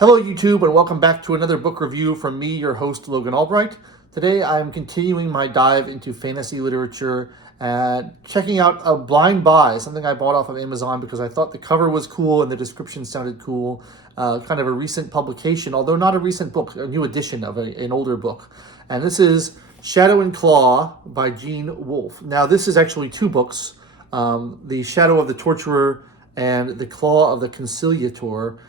Hello YouTube, and welcome back to another book review from me, your host Logan Albright. Today I'm continuing my dive into fantasy literature and checking out a blind buy, something I bought off of Amazon because I thought the cover was cool and the description sounded cool. Kind of a recent publication, although not a recent book, a new edition of an older book. And this is Shadow and Claw by Gene Wolfe. Now this is actually two books, The Shadow of the Torturer and The Claw of the Conciliator,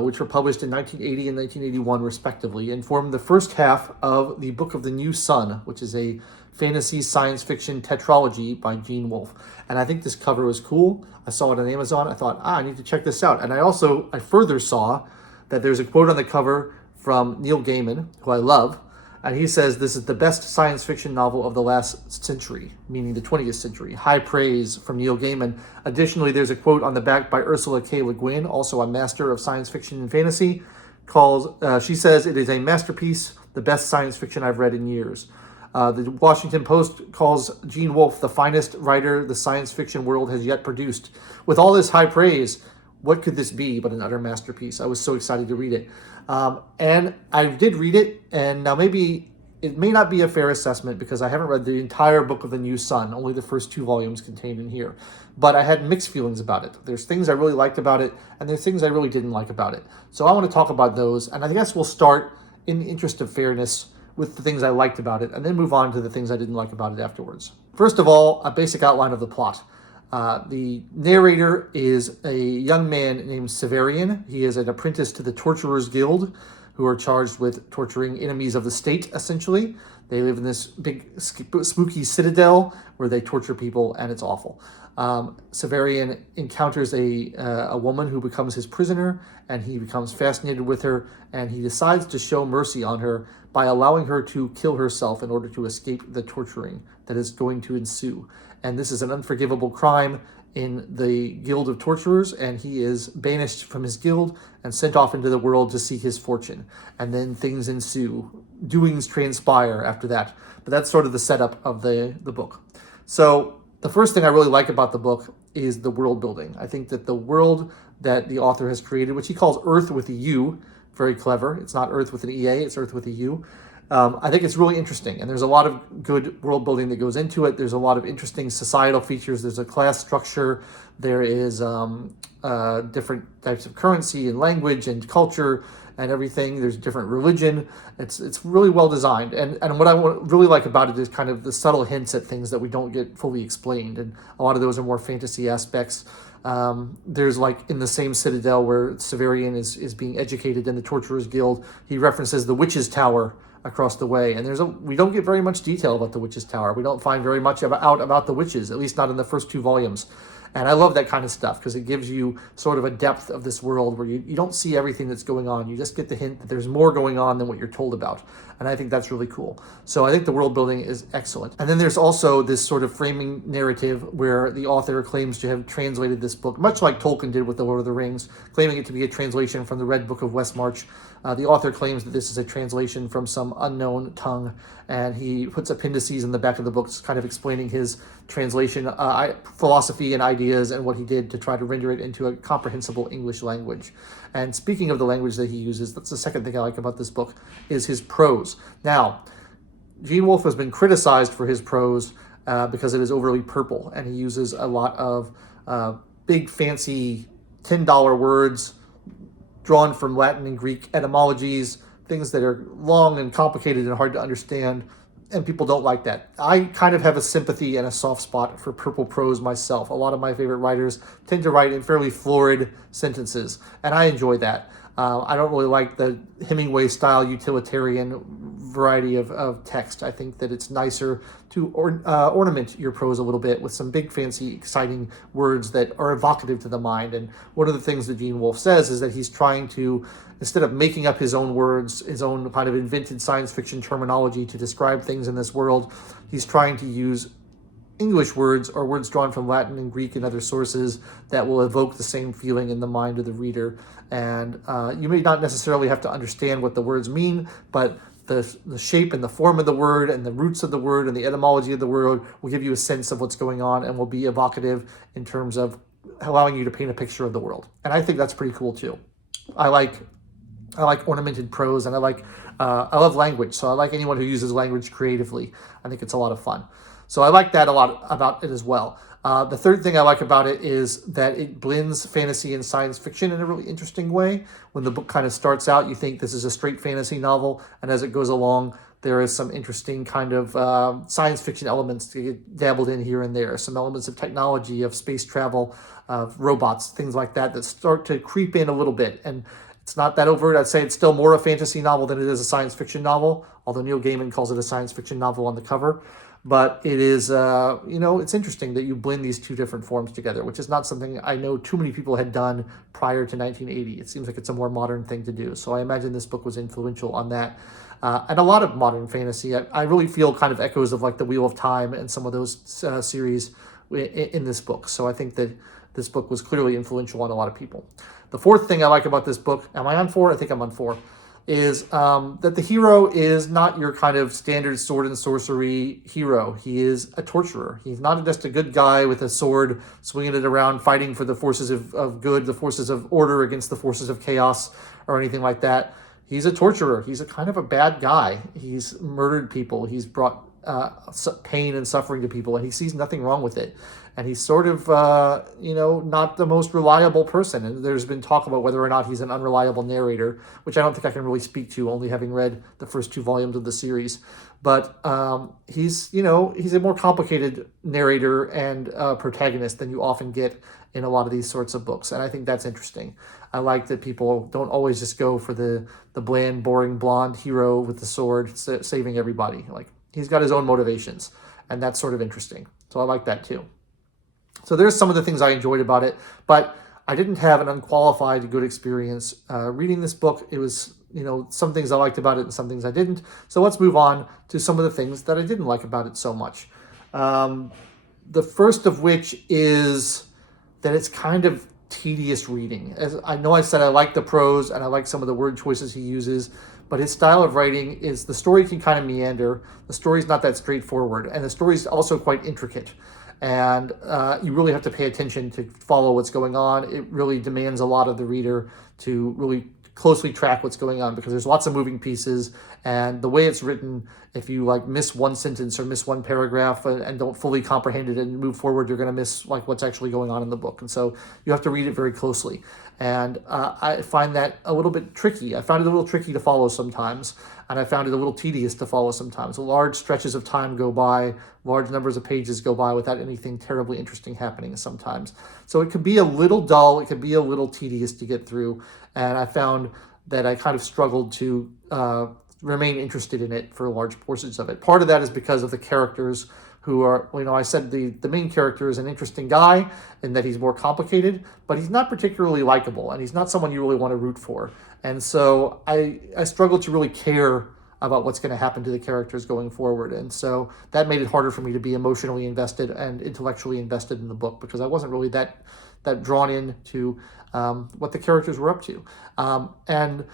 which were published in 1980 and 1981 respectively, and formed the first half of the Book of the New Sun, which is a fantasy science fiction tetralogy by Gene Wolfe. And I think this cover was cool. I saw it on Amazon. I thought, I need to check this out. And I further saw that there's a quote on the cover from Neil Gaiman, who I love, and he says this is the best science fiction novel of the last century, meaning the 20th century. High praise from Neil Gaiman. Additionally, there's a quote on the back by Ursula K. Le Guin, also a master of science fiction and fantasy. She says, it is a masterpiece, the best science fiction I've read in years. The Washington Post calls Gene Wolfe the finest writer the science fiction world has yet produced. With all this high praise, what could this be but an utter masterpiece? I was so excited to read it. And I did read it, and now maybe it may not be a fair assessment because I haven't read the entire Book of the New Sun, only the first two volumes contained in here. But I had mixed feelings about it. There's things I really liked about it, and there's things I really didn't like about it. So I want to talk about those, and I guess we'll start, in the interest of fairness, with the things I liked about it, and then move on to the things I didn't like about it afterwards. First of all, a basic outline of the plot. The narrator is a young man named Severian. He is an apprentice to the Torturers Guild, who are charged with torturing enemies of the state, essentially. They live in this big, spooky citadel where they torture people, and it's awful. Severian encounters a woman who becomes his prisoner, and he becomes fascinated with her, and he decides to show mercy on her by allowing her to kill herself in order to escape the torturing that is going to ensue. And this is an unforgivable crime in the Guild of Torturers, and he is banished from his guild and sent off into the world to seek his fortune. And then things ensue. Doings transpire after that. But that's sort of the setup of the book. So the first thing I really like about the book is the world building. I think that the world that the author has created, which he calls Earth with a U, very clever. It's not Earth with an EA, it's Earth with a U. I think it's really interesting, and there's a lot of good world building that goes into it. There's a lot of interesting societal features. There's a class structure. There is different types of currency and language and culture and everything. There's different religion. It's really well designed, and what I really like about it is kind of the subtle hints at things that we don't get fully explained, and a lot of those are more fantasy aspects. There's like in the same citadel where Severian is being educated in the Torturers Guild, he references the Witch's Tower across the way, and we don't get very much detail about the Witch's Tower. We don't find very much out about the witches, at least not in the first two volumes. And I love that kind of stuff because it gives you sort of a depth of this world where you don't see everything that's going on. You just get the hint that there's more going on than what you're told about. And I think that's really cool. So I think the world building is excellent. And then there's also this sort of framing narrative where the author claims to have translated this book, much like Tolkien did with The Lord of the Rings, claiming it to be a translation from the Red Book of Westmarch. The author claims that this is a translation from some unknown tongue, and he puts appendices in the back of the book kind of explaining his translation philosophy and ideas and what he did to try to render it into a comprehensible English language. And speaking of the language that he uses, that's the second thing I like about this book, is his prose. Now, Gene Wolfe has been criticized for his prose because it is overly purple, and he uses a lot of big, fancy $10 words drawn from Latin and Greek etymologies, things that are long and complicated and hard to understand, and people don't like that. I kind of have a sympathy and a soft spot for purple prose myself. A lot of my favorite writers tend to write in fairly florid sentences, and I enjoy that. I don't really like the Hemingway-style utilitarian variety of text. I think that it's nicer to ornament your prose a little bit with some big, fancy, exciting words that are evocative to the mind. And one of the things that Gene Wolfe says is that he's trying to, instead of making up his own words, his own kind of invented science fiction terminology to describe things in this world, he's trying to use English words or words drawn from Latin and Greek and other sources that will evoke the same feeling in the mind of the reader. And you may not necessarily have to understand what the words mean, but the shape and the form of the word and the roots of the word and the etymology of the word will give you a sense of what's going on and will be evocative in terms of allowing you to paint a picture of the world. And I think that's pretty cool too. I like I like ornamented prose, and I love language. So I like anyone who uses language creatively. I think it's a lot of fun. So I like that a lot about it as well. The third thing I like about it is that it blends fantasy and science fiction in a really interesting way. When the book kind of starts out, you think this is a straight fantasy novel, and as it goes along, there is some interesting kind of science fiction elements to get dabbled in here and there. Some elements of technology, of space travel, of robots, things like that start to creep in a little bit. And it's not that overt. I'd say it's still more a fantasy novel than it is a science fiction novel, although Neil Gaiman calls it a science fiction novel on the cover. But it is, it's interesting that you blend these two different forms together, which is not something I know too many people had done prior to 1980. It seems like it's a more modern thing to do. So I imagine this book was influential on that. And a lot of modern fantasy. I really feel kind of echoes of like The Wheel of Time and some of those series in this book. So I think that this book was clearly influential on a lot of people. The fourth thing I like about this book, am I on 4? I think I'm on 4, is that the hero is not your kind of standard sword and sorcery hero. He is a torturer. He's not just a good guy with a sword swinging it around, fighting for the forces of good, the forces of order against the forces of chaos or anything like that. He's a torturer. He's a kind of a bad guy. He's murdered people. He's brought pain and suffering to people, and he sees nothing wrong with it. And he's sort of, not the most reliable person. And there's been talk about whether or not he's an unreliable narrator, which I don't think I can really speak to, only having read the first 2 volumes of the series. But he's a more complicated narrator and protagonist than you often get in a lot of these sorts of books. And I think that's interesting. I like that people don't always just go for the bland, boring, blonde hero with the sword saving everybody. Like, he's got his own motivations, and that's sort of interesting. So I like that too. So there's some of the things I enjoyed about it, but I didn't have an unqualified good experience reading this book. It was, some things I liked about it and some things I didn't. So let's move on to some of the things that I didn't like about it so much. The first of which is that it's kind of tedious reading. As I know, I said I like the prose and I like some of the word choices he uses, but his style of writing is, the story can kind of meander. The story's not that straightforward, and the story's also quite intricate. And you really have to pay attention to follow what's going on. It really demands a lot of the reader to really closely track what's going on, because there's lots of moving pieces, and the way it's written, if you miss one sentence or miss one paragraph and don't fully comprehend it and move forward, you're going to miss what's actually going on in the book. And so you have to read it very closely. And I find that a little bit tricky. I found it a little tricky to follow sometimes, and I found it a little tedious to follow sometimes. Large stretches of time go by, large numbers of pages go by without anything terribly interesting happening sometimes. So it could be a little dull, it could be a little tedious to get through, and I found that I kind of struggled to remain interested in it for large portions of it. Part of that is because of the characters, who are, I said the main character is an interesting guy in that he's more complicated, but he's not particularly likable, and he's not someone you really want to root for. And so I struggled to really care about what's going to happen to the characters going forward. And so that made it harder for me to be emotionally invested and intellectually invested in the book, because I wasn't really that drawn into what the characters were up to. And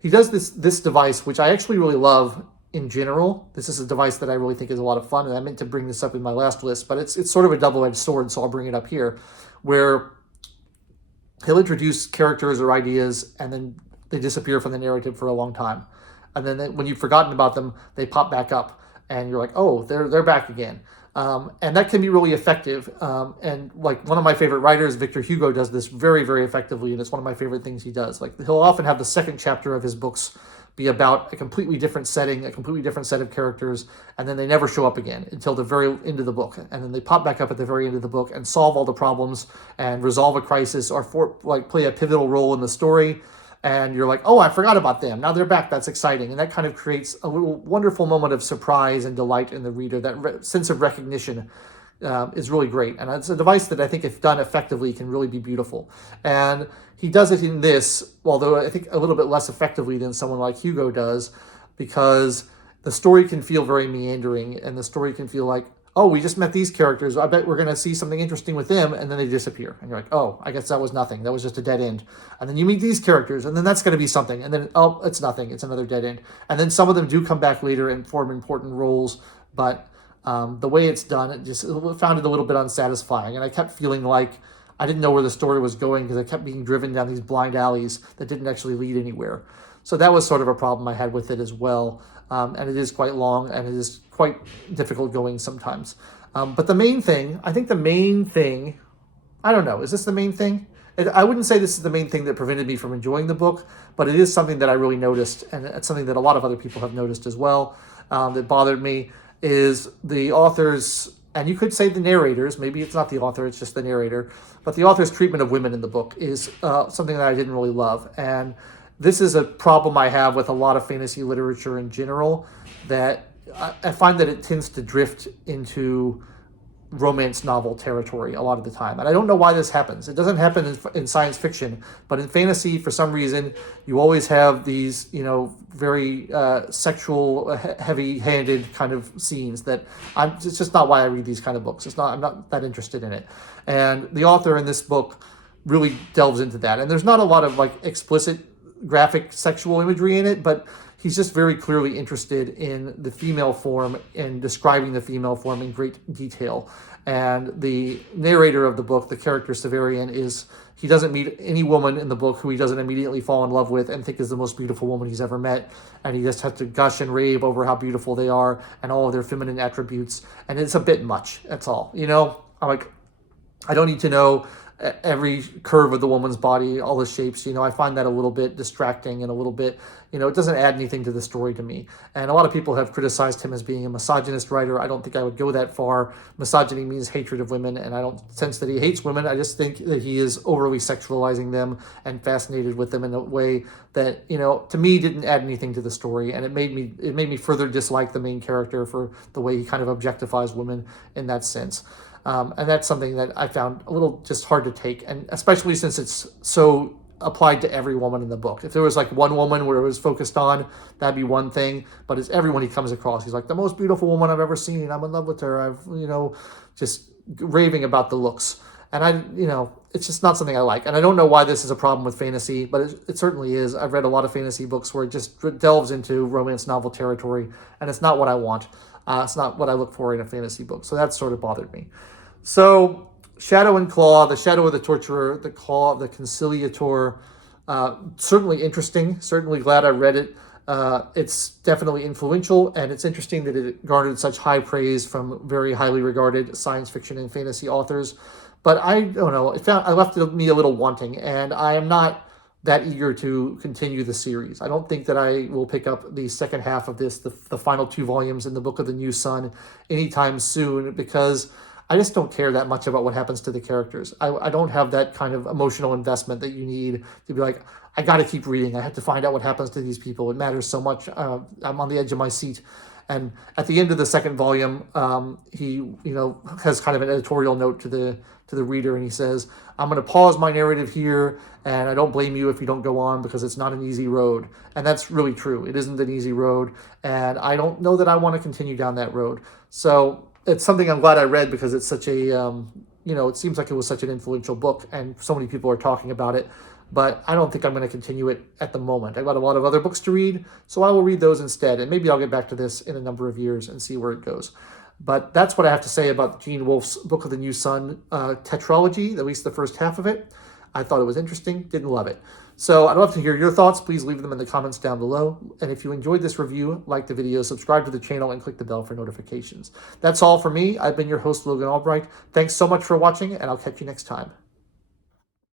he does this device, which I actually really love. In general, this is a device that I really think is a lot of fun, and I meant to bring this up in my last list, but it's sort of a double-edged sword, so I'll bring it up here, where he'll introduce characters or ideas, and then they disappear from the narrative for a long time. And then when you've forgotten about them, they pop back up, and you're like, oh, they're back again. And that can be really effective. And one of my favorite writers, Victor Hugo, does this very, very effectively, and it's one of my favorite things he does. He'll often have the second chapter of his books be about a completely different setting, a completely different set of characters, and then they never show up again until the very end of the book. And then they pop back up at the very end of the book and solve all the problems and resolve a crisis, or play a pivotal role in the story. And you're like, oh, I forgot about them. Now they're back. That's exciting. And that kind of creates a little wonderful moment of surprise and delight in the reader. That sense of recognition is really great. And it's a device that I think, if done effectively, can really be beautiful. And he does it in this, although I think a little bit less effectively than someone like Hugo does, because the story can feel very meandering, and the story can feel like, oh, we just met these characters, I bet we're going to see something interesting with them, and then they disappear. And you're like, oh, I guess that was nothing. That was just a dead end. And then you meet these characters, and then that's going to be something. And then, oh, it's nothing. It's another dead end. And then some of them do come back later and form important roles, but the way it's done, it found it a little bit unsatisfying. And I kept feeling like I didn't know where the story was going, because I kept being driven down these blind alleys that didn't actually lead anywhere. So that was sort of a problem I had with it as well. And it is quite long, and it is quite difficult going sometimes. But the main thing, I think the main thing, I don't know, is this the main thing? I wouldn't say this is the main thing that prevented me from enjoying the book, but it is something that I really noticed, and it's something that a lot of other people have noticed as well, that bothered me, is the author's, and you could say the narrator's, maybe it's not the author, it's just the narrator, but the author's treatment of women in the book is something that I didn't really love. And this is a problem I have with a lot of fantasy literature in general, that I find that it tends to drift into romance novel territory a lot of the time. And I don't know why this happens. It doesn't happen in science fiction, but in fantasy, for some reason, you always have these, very sexual, heavy-handed kind of scenes that it's just not why I read these kind of books. I'm not that interested in it. And the author in this book really delves into that. And there's not a lot of explicit graphic sexual imagery in it, but he's just very clearly interested in the female form and describing the female form in great detail. And the narrator of the book, the character Severian, he doesn't meet any woman in the book who he doesn't immediately fall in love with and think is the most beautiful woman he's ever met. And he just has to gush and rave over how beautiful they are and all of their feminine attributes. And it's a bit much, that's all. I'm like, I don't need to know every curve of the woman's body, all the shapes. I find that a little bit distracting and a little bit, it doesn't add anything to the story to me. And a lot of people have criticized him as being a misogynist writer. I don't think I would go that far. Misogyny means hatred of women, and I don't sense that he hates women. I just think that he is overly sexualizing them and fascinated with them in a way that, to me didn't add anything to the story. And it made me further dislike the main character for the way he kind of objectifies women in that sense. And that's something that I found a little just hard to take, and especially since it's so applied to every woman in the book. If there was one woman where it was focused on, that'd be one thing, but it's everyone he comes across. He's like, the most beautiful woman I've ever seen. I'm in love with her. Just raving about the looks. And it's just not something I like. And I don't know why this is a problem with fantasy, but it certainly is. I've read a lot of fantasy books where it just delves into romance novel territory, and it's not what I want. It's not what I look for in a fantasy book. So that sort of bothered me. So Shadow and Claw, the Shadow of the Torturer, the Claw of the Conciliator, certainly interesting. Certainly glad I read it. It's definitely influential, and it's interesting that it garnered such high praise from very highly regarded science fiction and fantasy authors. But I don't know, I left me a little wanting, and I am not that eager to continue the series. I don't think that I will pick up the second half of this, the final 2 volumes in the Book of the New Sun, anytime soon, because I just don't care that much about what happens to the characters. I don't have that kind of emotional investment that you need to be like, I got to keep reading. I have to find out what happens to these people. It matters so much. I'm on the edge of my seat. And at the end of the second volume, he has kind of an editorial note to the reader, and he says, I'm going to pause my narrative here, and I don't blame you if you don't go on, because it's not an easy road. And that's really true. It isn't an easy road, and I don't know that I want to continue down that road. So it's something I'm glad I read, because it's such a, it seems like it was such an influential book, and so many people are talking about it. But I don't think I'm going to continue it at the moment. I've got a lot of other books to read, so I will read those instead. And maybe I'll get back to this in a number of years and see where it goes. But that's what I have to say about Gene Wolfe's Book of the New Sun tetralogy, at least the first half of it. I thought it was interesting, didn't love it. So I'd love to hear your thoughts. Please leave them in the comments down below. And if you enjoyed this review, like the video, subscribe to the channel, and click the bell for notifications. That's all for me. I've been your host, Logan Albright. Thanks so much for watching, and I'll catch you next time.